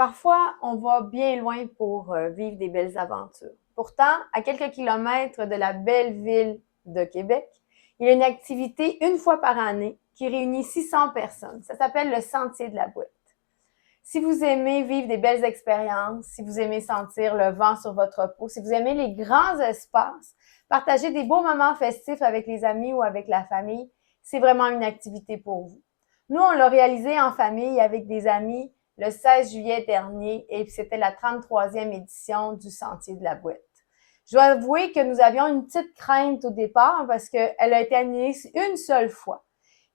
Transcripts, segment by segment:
Parfois, on va bien loin pour vivre des belles aventures. Pourtant, à quelques kilomètres de la belle ville de Québec, il y a une activité une fois par année qui réunit 600 personnes. Ça s'appelle le Sentier de la Bouette. Si vous aimez vivre des belles expériences, si vous aimez sentir le vent sur votre peau, si vous aimez les grands espaces, partager des beaux moments festifs avec les amis ou avec la famille, c'est vraiment une activité pour vous. Nous, on l'a réalisé en famille avec des amis le 16 juillet dernier et c'était la 33e édition du Sentier de la Bouette. Je dois avouer que nous avions une petite crainte au départ parce qu'elle a été annulée une seule fois.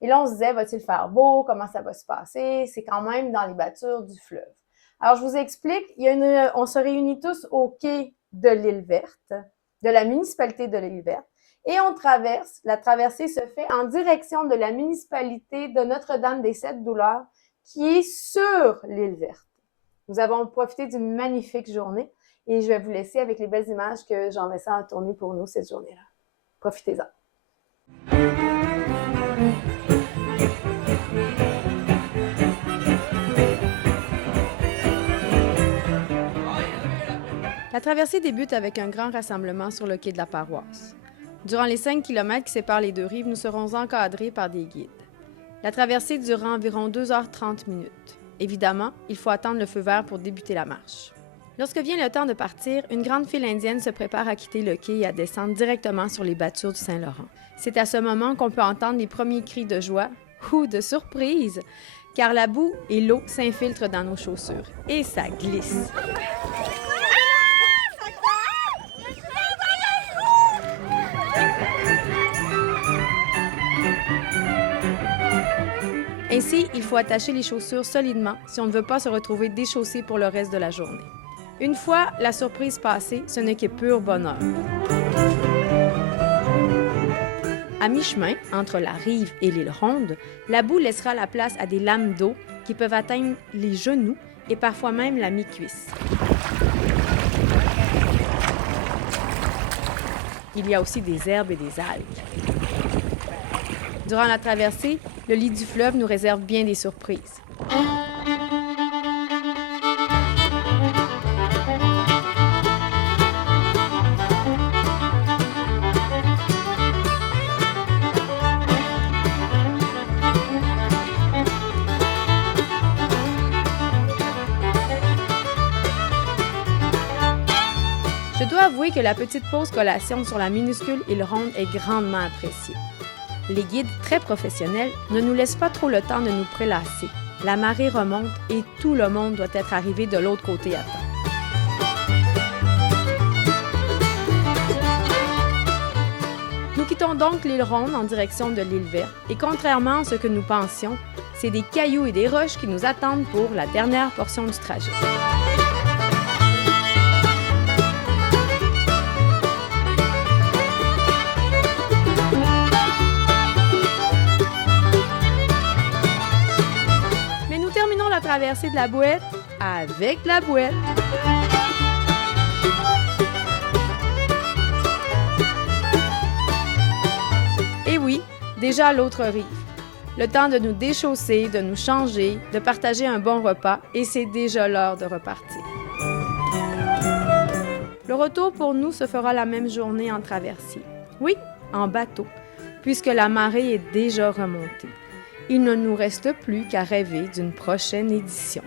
Et là, on se disait, va-t-il faire beau? Comment ça va se passer? C'est quand même dans les battures du fleuve. Alors, je vous explique, on se réunit tous au quai de l'Île Verte, de la municipalité de l'Île Verte, et on traverse. La traversée se fait en direction de la municipalité de Notre-Dame-des-Sept-Douleurs, qui est sur l'Île Verte. Nous avons profité d'une magnifique journée et je vais vous laisser avec les belles images que Jean-Vincent a tournées pour nous cette journée-là. Profitez-en. La traversée débute avec un grand rassemblement sur le quai de la paroisse. Durant les 5 km qui séparent les deux rives, nous serons encadrés par des guides. La traversée durera environ 2h30 minutes. Évidemment, il faut attendre le feu vert pour débuter la marche. Lorsque vient le temps de partir, une grande file indienne se prépare à quitter le quai et à descendre directement sur les battures du Saint-Laurent. C'est à ce moment qu'on peut entendre les premiers cris de joie ou de surprise, car la boue et l'eau s'infiltrent dans nos chaussures et ça glisse. Ainsi, il faut attacher les chaussures solidement si on ne veut pas se retrouver déchaussé pour le reste de la journée. Une fois la surprise passée, ce n'est que pur bonheur. À mi-chemin, entre la rive et l'île Ronde, la boue laissera la place à des lames d'eau qui peuvent atteindre les genoux et parfois même la mi-cuisse. Il y a aussi des herbes et des algues. Durant la traversée, le lit du fleuve nous réserve bien des surprises. Je dois avouer que la petite pause collation sur la minuscule île Ronde est grandement appréciée. Les guides, très professionnels, ne nous laissent pas trop le temps de nous prélasser. La marée remonte et tout le monde doit être arrivé de l'autre côté à temps. Nous quittons donc l'île Ronde en direction de l'île Verte et contrairement à ce que nous pensions, c'est des cailloux et des roches qui nous attendent pour la dernière portion du trajet. Traversée de la Bouette avec la bouette. Et oui, déjà à l'autre rive. Le temps de nous déchausser, de nous changer, de partager un bon repas et c'est déjà l'heure de repartir. Le retour pour nous se fera la même journée en traversier. Oui, en bateau, puisque la marée est déjà remontée. Il ne nous reste plus qu'à rêver d'une prochaine édition.